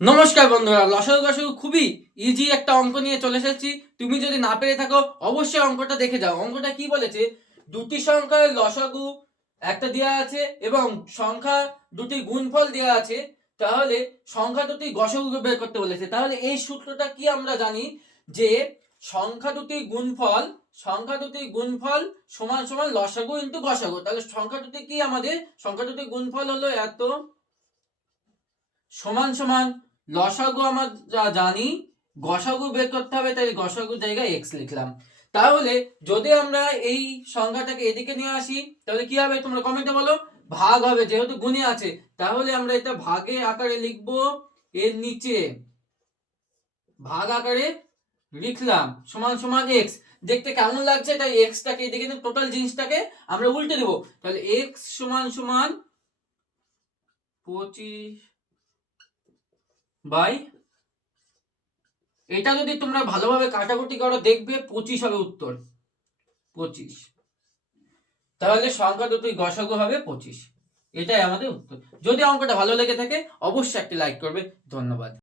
নমস্কার বন্ধুরা, লসাগু গসাগু খুবই ইজি একটা অঙ্ক নিয়ে চলে এসেছি। তুমি যদি না পেরে থাকো অবশ্যই অঙ্কটা দেখে যাও। অঙ্কটা কি বলেছে, দুটি সংখ্যার লসাগু একটা দেওয়া আছে এবং সংখ্যা দুটি গুণফল দেওয়া আছে, তাহলে সংখ্যা দুটি গসাগু বের করতে বলেছে। তাহলে এই সূত্রটা কি আমরা জানি যে সংখ্যা দুটি গুণফল সমান সমান লসাগু ইন্টু গসাগু। তাহলে সংখ্যা দুটি গুণফল হলো এত সমান সমান লসাগু আমরা জানি, গসাগু বের করতে হবে, তাই গসাগুর জায়গায় এক্স লিখলাম। তাহলে যদি আমরা এই সংখ্যাটাকে এদিকে নিয়ে আসি তাহলে কি হবে তোমরা কমেন্টে বলো। ভাগ হবে, যেহেতু গুণে আছে তাহলে আমরা এটা ভাগে আকারে লিখবো, এর নিচে ভাগ আকারে লিখলাম সমান সমান এক্স। দেখতে কেমন লাগছে, তাই এক্সটাকে এদিকে টোটাল জিনিসটাকে আমরা উল্টে দেবো। তাহলে এক্স সমান সমান 25 বাই, এটা যদি তোমরা ভালোভাবে কাটাকুটি করো দেখবে 25 হবে উত্তর, 25। তাহলে সংখ্যা দুটোই গসাগু হবে 25। এটাই আমাদের উত্তর। যদি অঙ্কটা ভালো লেগে থাকে অবশ্যই একটি লাইক করবে। ধন্যবাদ।